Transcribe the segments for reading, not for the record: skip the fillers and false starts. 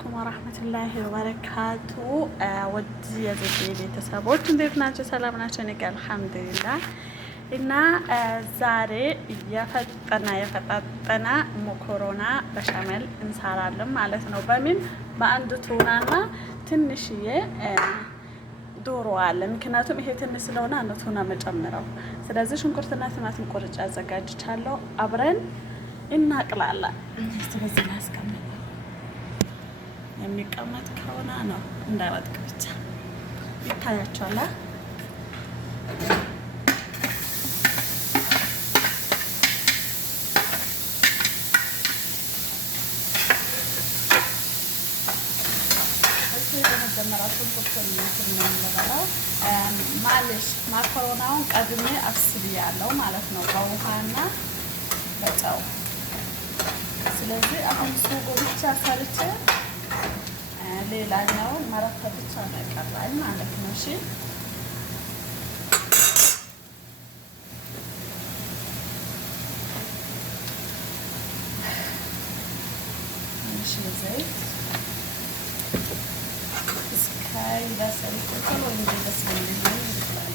አለይኩም ወራህመቱላሂ ወበረካቱ። ወድ የዘዴ ቤተሰቦች እንዴት ናቸው? ሰላም ናቸው? እኔ ጋር አልሐምዱሊላህ። እና ዛሬ የፈጣጠነ መኮሮና በሸመል እንሰራለን ማለት ነው። በምን በአንድ ቱናና ትንሽዬ ዶሮ አለ። ምክንያቱም ይሄ ትንሽ ስለሆነ አንድ ቱና መጨምረው። ስለዚህ ሽንኩርትና ቲማቲም ቆርጬ አዘጋጅቻለሁ። አብረን እናቅላለን። ስለዚህ ላስቀምጥ የሚቀመጥ ከሆነ ነው እንዳይወድቅ ብቻ ይታያቸዋል። በመጀመሪያ ሽንኩርቱን የምንበላው ማለሽ ማካሮናውን ቀድሜ አብስያለሁ ማለት ነው በውሃና በጨው። ስለዚህ አሁን ሱጎ ብቻ ሰርቼ ሌላኛውን መረፈ ብቻ ነው የቀረኝ ማለት ነው። እሺ እሺ ዘይት እስካይ በሰልኩ ቶሎ እንዲበስልልኝ ይችላል።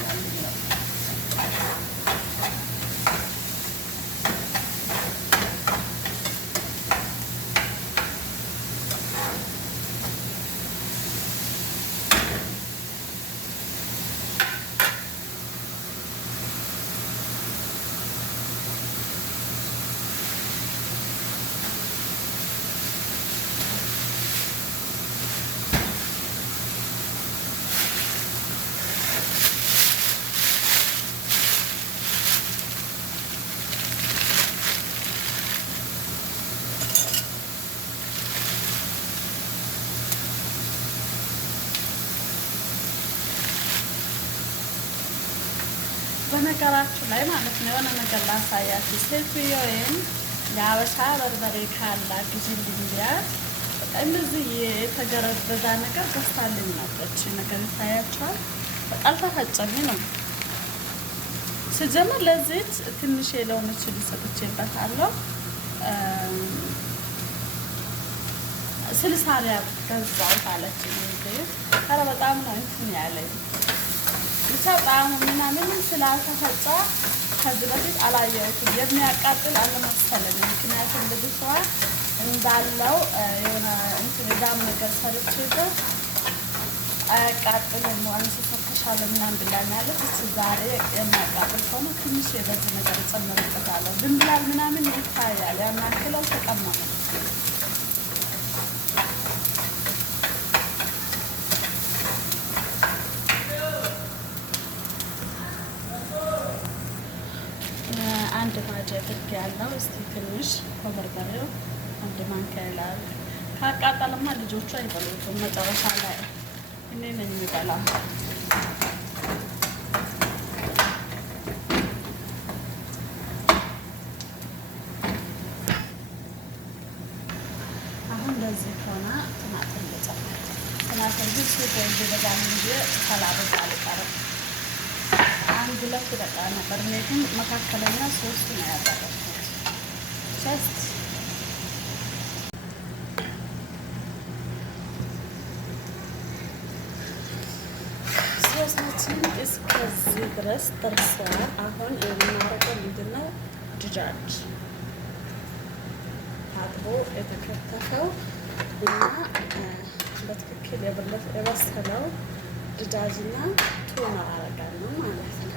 በነገራችሁ ላይ ማለት ነው የሆነ ነገር ላሳያችሁ። ሴትዮዬም የአበሻ በርበሬ ካላ ግዢልኝ ቢያት እንደዚህ የተገረበዛ ነገር ገዝታልኝ ነበር። ነገር ይታያችኋል። በቃ አልተፈጨም ነው ስጀምር ለዚህ ትንሽ የለውነች ልሰጥቼበታለሁ። ስልሳሪያ ገዛሁት አለችኝ። ኧረ በጣም ነው እንትን ያለኝ ጣዕሙ ምናምን ስላልተፈጨ ከዚህ በፊት አላየሁትም። የሚያቃጥል አልመሰለኝም። ምክንያቱም ልጅቷ እንዳለው የሆነ እንትን ዳም ነገር ሰርቼበት አያቃጥልም አንስተከሻለ ምናምን ብላኛለች። እሱ ዛሬ የሚያቃጥል ከሆነ ትንሽ የበዚህ ነገር እጨምርበታለሁ። ድንብላል ምናምን ይታያል። ያናክለው ተቀመመ። አንድ ማንኪያ ትክ ያለው እስቲ ትንሽ በርበሬው አንድ ማንኪያ ይላል። ካቃጠለማ ልጆቹ አይበሉትም። መጨረሻ ላይ እኔ ነኝ የሚበላው። አሁን እንደዚህ ሆና ቲማቲም ልጨምር። ቲማቲም ግን ሱቅ በዛም እንጂ ሰላበዛ አልቀርም። አንድ ሁለት በቃ ነበር። እኔ ግን መካከለኛ ሶስት ነው ያደረኩት። ሶስት ሶስታችን እስከዚህ ድረስ ደርሰዋል። አሁን የምናረገው ምንድን ነው? ድጃጅ አጥቦ የተከተፈው እና በትክክል የበሰለው ድጃጅና ቱና አረጋለሁ ማለት ነው።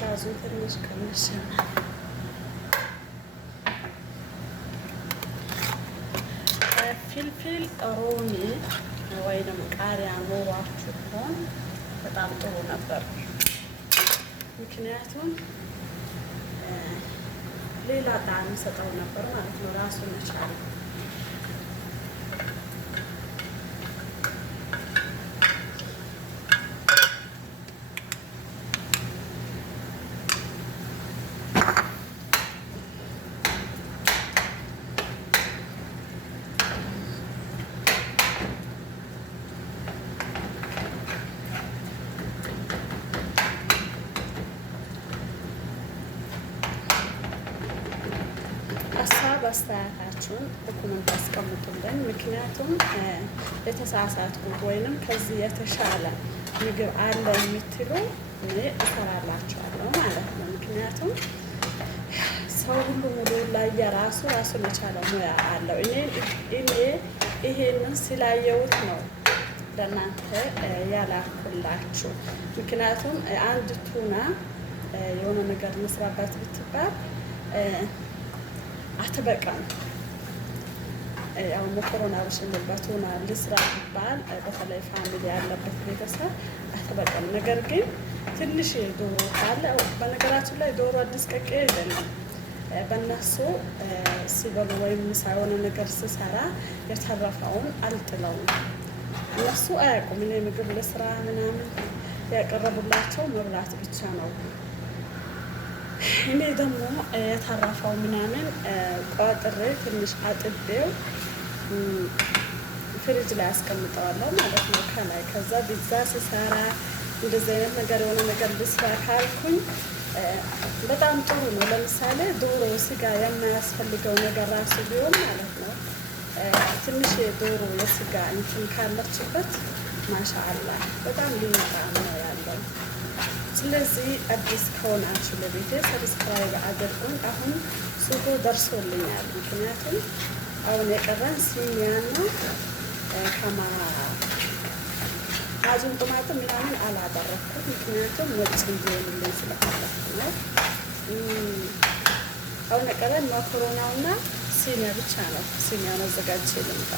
ጋዙ ትንሽ ቀንሽ ፊልፊል ሮሚ ወይንም ቃሪያ ኖሯችሁ ቢሆን በጣም ጥሩ ነበር። ምክንያቱም ሌላ ጣዕም ሰጠው ነበር ማለት ነው ራሱን ይቻላል። አስተያየታችሁን በኮመንት አስቀምጡልን። ምክንያቱም የተሳሳትኩት ወይንም ከዚህ የተሻለ ምግብ አለ የምትሉ እኔ እሰራላችኋለሁ ማለት ነው። ምክንያቱም ሰው ሁሉ ሙሉ ላይ የራሱ ራሱን የቻለ ሙያ አለው። እኔ ይሄንን ስላየሁት ነው ለእናንተ ያላኩላችሁ። ምክንያቱም አንድ ቱና የሆነ ነገር መስራባት ብትባል አትበቃም። ያው መኮረና በሽንበት ቱና ልስራ ቢባል በተለይ ፋሚሊ ያለበት ቤተሰብ አትበቃም። ነገር ግን ትንሽ ዶሮ ካለ በነገራችን ላይ ዶሮ አዲስ ቀቄ አይደለም። በእነሱ ሲበሉ ወይም ምሳ የሆነ ነገር ስሰራ የተረፈውን አልጥለውም። እነሱ አያውቁም እኔ ምግብ ለስራ ምናምን ያቀረቡላቸው መብላት ብቻ ነው። እኔ ደግሞ የተረፈው ምናምን ቋጥሬ ትንሽ አጥቤው ፍሪጅ ላይ አስቀምጠዋለሁ ማለት ነው ከላይ። ከዛ ቢዛ ስሰራ እንደዚህ አይነት ነገር የሆነ ነገር ልስራ ካልኩኝ በጣም ጥሩ ነው። ለምሳሌ ዶሮ ስጋ የማያስፈልገው ነገር ራሱ ቢሆን ማለት ነው ትንሽ የዶሮ የስጋ እንትን ካለችበት ማሻአላ በጣም ሊመጣ ነው ያለው። ስለዚህ አዲስ ከሆናችሁ ለቤቴ ሰብስክራይብ አድርጉን። አሁን ሱጎ ደርሶልኛል። ምክንያቱም አሁን የቀረን ሲኒያና አዙን ጦማት ምናምን አላደረኩት። ምክንያቱም ወጭ እንዲሆንልኝ ስለፈለኩ ነው። አሁን የቀረን ማካሮናውና ሲኒያ ብቻ ነው። ሲኒያን አዘጋጅቼ ልምጣ።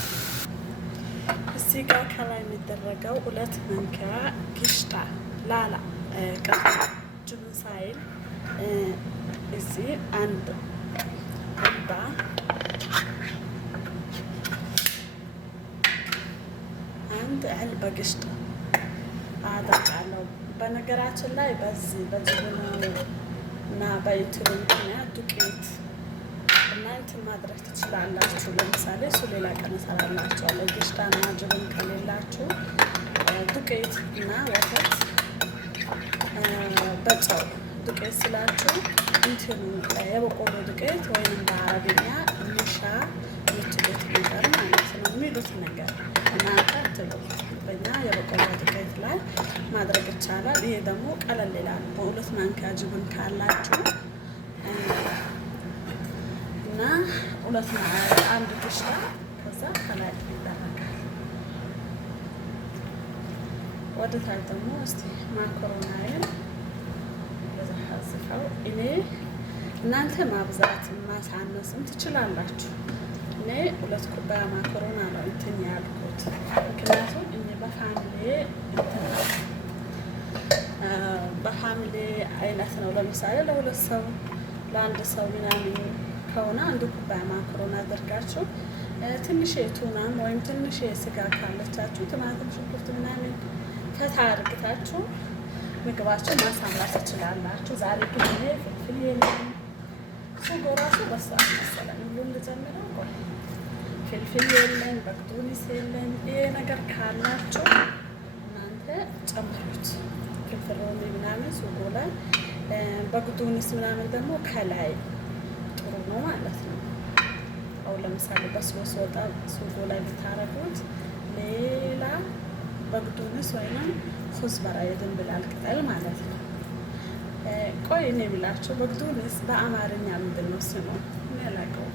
እዚህ ጋር ከላይ የሚደረገው 2 ማንኪያ ግሽጣ ላላ ጅብን ሳይል እዚህ አንድ ዕልባ ግሽጣ አደርጋለሁ። በነገራችን ላይ በዚህ በጅብኑ እና በኢንትሩ ምክንያት ዱቄት እና እንትን ማድረግ ትችላላችሁ። ለምሳሌ እሱ ሌላ ቀን እሰራላችኋለሁ። ግሽጣ እና ጅብን ከሌላችሁ ዱቄት እና ወተት በጨው ዱቄት ስላችሁ እንትኑ የበቆሎ ዱቄት ወይም በአረብኛ ሚሻ የምትሉት ነገር ማለት ነው። የሚሉት ነገር እናንተ ትሉ በኛ የበቆሎ ዱቄት ላይ ማድረግ ይቻላል። ይሄ ደግሞ ቀለል ይላል። በ2 ማንኪያ ጅብን ካላችሁ እና 1 ግሽጣ ከዛ ከላይ ይደረጋል። ወደ ታች ደግሞ እስቲ ማካሮናዬን በዛው እኔ እናንተ ማብዛት ማሳነስም ትችላላችሁ። እኔ 2 ኩባያ ማካሮና ነው እንትን ያልኩት። ምክንያቱም እኔ በፋሚሊ አይነት ነው። ለምሳሌ ለ2 ሰው ለ1 ሰው ምናምን ከሆነ 1 ኩባያ ማካሮና አድርጋችሁ ትንሽ የቱናም ወይም ትንሽ የስጋ ካለቻችሁ ቲማቲም፣ ሽንኩርት ምናምን ፈታ አድርጋችሁ ምግባችሁ ማሳመር ትችላላችሁ። ዛሬ ግን እኔ ፍልፍል የለም ሱጎ ራሱ በሰዓት መሰለኝ ሁሉም ልጀምረው። ፍልፍል የለን፣ በቅዱኒስ የለን። ይሄ ነገር ካላችሁ እናንተ ጨምሩት። ፍልፍል ሮሚ ምናምን ሱጎ ላይ በቅዱኒስ ምናምን ደግሞ ከላይ ጥሩ ነው ማለት ነው። አሁን ለምሳሌ በሶስ ወጣ ሱጎ ላይ ብታረጉት ሌላ በቅዱኒስ ወይም ኩዝበራ የድንብላል ቅጠል ማለት ነው። ቆይ እኔ ብላችሁ በቅዱኒስ በአማርኛ ምንድን ነው ስሙ? እኔ አላውቀውም።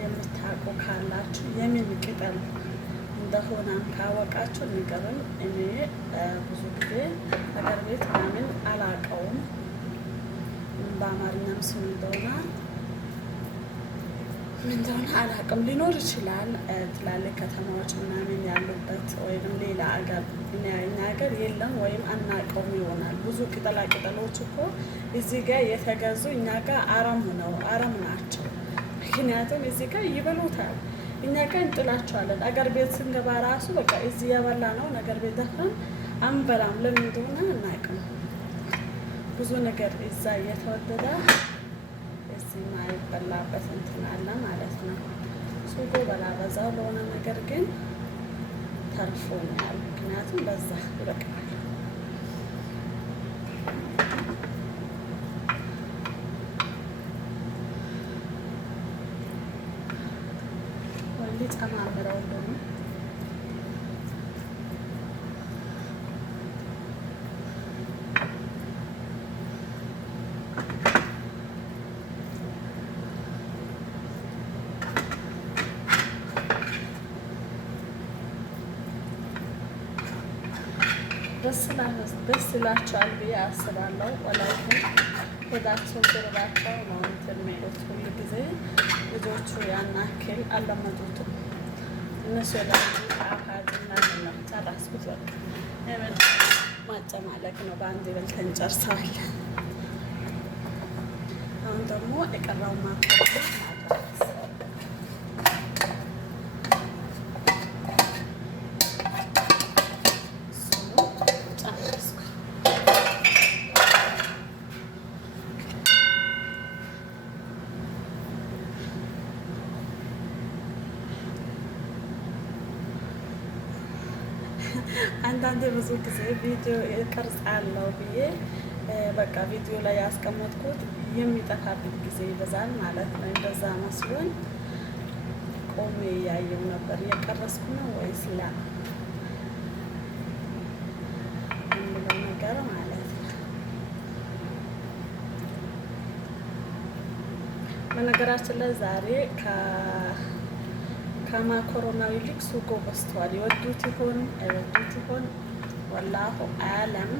የምታውቁ ካላችሁ የምን ቅጠል እንደሆነም ካወቃችሁ ንገሩኝ። እኔ ብዙ ጊዜ አገር ቤት ምናምን አላውቀውም። በአማርኛም ስሙ እንደሆነ አላውቅም። ሊኖር ይችላል ትላልቅ ከተማዎች ምናምን ያሉበት ወይም ሌላ አገር። እኛ ሀገር የለም ወይም አናውቀውም ይሆናል። ብዙ ቅጠላ ቅጠሎች እኮ እዚህ ጋር የተገዙ እኛ ጋር አረም ናቸው። ምክንያቱም እዚህ ጋር ይበሉታል፣ እኛ ጋር እንጥላቸዋለን። አገር ቤት ስንገባ ራሱ በቃ እዚህ የበላ ነው ነገር ቤት ደፍረን አንበላም። ለምን እንደሆነ አናውቅም። ብዙ ነገር እዛ እየተወደደ እዚህ ማይበላበት እንትን አለ ማለት ነው። ሱጎ በላበዛው ለሆነ ነገር ግን ተርፎኛል። ምክንያቱም በዛ ይበቃል። ሊጨማምረው ደግሞ ደስ ይላቸዋል ብዬ አስባለሁ። ወላሂ ሆዳቸው ብርባቸው ነው እንትን የሚሉት ሁሉ ጊዜ ልጆቹ ያን ያክል አልለመዱትም። እነሱ የለመዱት ጣፋጭነት ነው። ጨረስኩት በቃ ማጨማለቅ ነው። በአንድ በልተን እንጨርሰዋለን። አሁን ደግሞ የቀረው ማቆርጥ አንዳንዴ ብዙ ጊዜ ቪዲዮ እቀርጻለሁ ብዬ በቃ ቪዲዮ ላይ ያስቀመጥኩት የሚጠፋብኝ ጊዜ ይበዛል ማለት ነው። እንደዛ መስሎኝ ቆሜ እያየው ነበር። እየቀረስኩ ነው ወይስ ላ የሚለው ነገር ማለት ነው። በነገራችን ላይ ዛሬ ከማኮሮናዊ ይልቅ ሱጎ በዝቷል። ይወዱት ይሆን አይወዱት ይሆን ወላሁ አለም።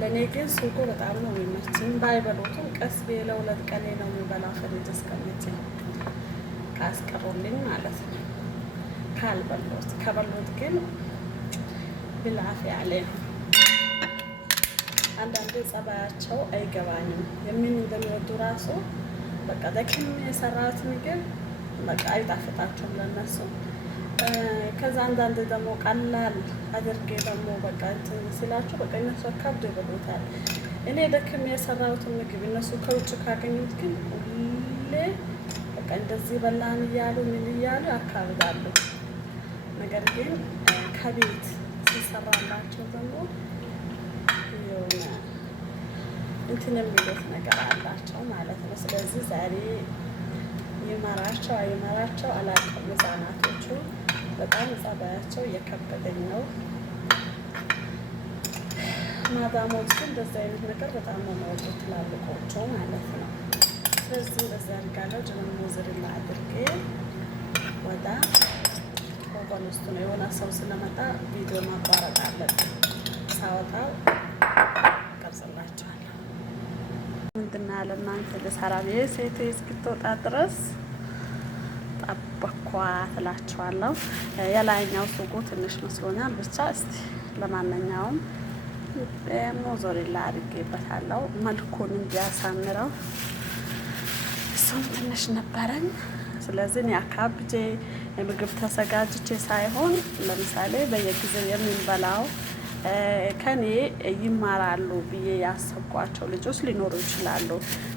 ለእኔ ግን ሱጎ በጣም ነው የሚመችኝ። ባይበሉትም ቀስ ብዬ ለሁለት ቀኔ ነው የሚበላው ፍሪጅ እስከምችል ካስቀሩልኝ ማለት ነው። ካልበሉት ከበሉት ግን ብላፍ ያለ ነው። አንዳንዴ ጸባያቸው አይገባኝም። የምን እንደሚወዱ ራሱ በቃ ደክም የሰራት ምግብ በቃ አይጣፍጣቸውም ለነሱ። ከዛ አንዳንድ ደግሞ ቀላል አድርጌ ደግሞ በቃ እንትን ሲላቸው በቃ እነሱ አካብዶ ይበሉታል። እኔ ደክም የሰራሁትን ምግብ እነሱ ከውጭ ካገኙት ግን ሁሌ በቃ እንደዚህ በላን እያሉ ምን እያሉ ያካብዳሉ። ነገር ግን ከቤት ሲሰራላቸው ደግሞ የሆነ እንትን የሚሉት ነገር አላቸው ማለት ነው። ስለዚህ ዛሬ ይመራቸው አይመራቸው አላውቅም። ህጻናቶቹ በጣም ጸባያቸው እየከበደኝ ነው። ማዳሞች ግን እንደዚህ አይነት ነገር በጣም ነው የሚወዱት፣ ትላልቆቹ ማለት ነው። ስለዚህ እንደዚህ አድርጋለሁ። ጅምሞ ዝርላ አድርጌ ወደ ኦቨን ውስጥ ነው። የሆነ ሰው ስለመጣ ቪዲዮ ማቋረጥ አለብን። ሳወጣው ቀርጽላቸዋለሁ። ምንድን ያለ እናንተ ልሰራ ብዬ ሴቴ እስክትወጣ ድረስ ጠበኳ ትላችኋለሁ። የላይኛው ሱቁ ትንሽ መስሎኛል። ብቻ እስቲ ለማንኛውም ሞዞሬላ አድርጌበታለሁ መልኩን እንዲያሳምረው። እሱም ትንሽ ነበረኝ። ስለዚህ እኔ አካብጄ የምግብ ተዘጋጅቼ ሳይሆን ለምሳሌ በየጊዜው የምንበላው ከኔ ይማራሉ ብዬ ያሰብኳቸው ልጆች ሊኖሩ ይችላሉ።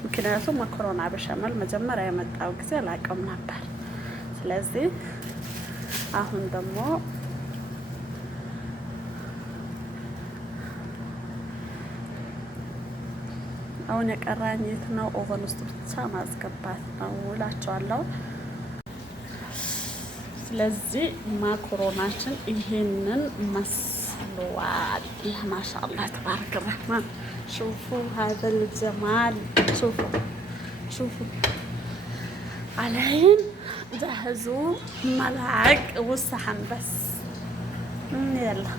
ምክንያቱም መኮሮና በሸመል መጀመሪያ የመጣው ጊዜ አላውቅም ነበር። ስለዚህ አሁን ደግሞ አሁን የቀራኝ የት ነው? ኦቨን ውስጥ ብቻ ማስገባት ነው እላቸዋለሁ። ስለዚህ ማኮሮናችን ይሄንን መስሏል። ማሻአላህ ተባረከ ረህማን። ሹፉ ሀዘል ጀማል ሹፉ عليهم جهزوا ملعق والصحن بس يلا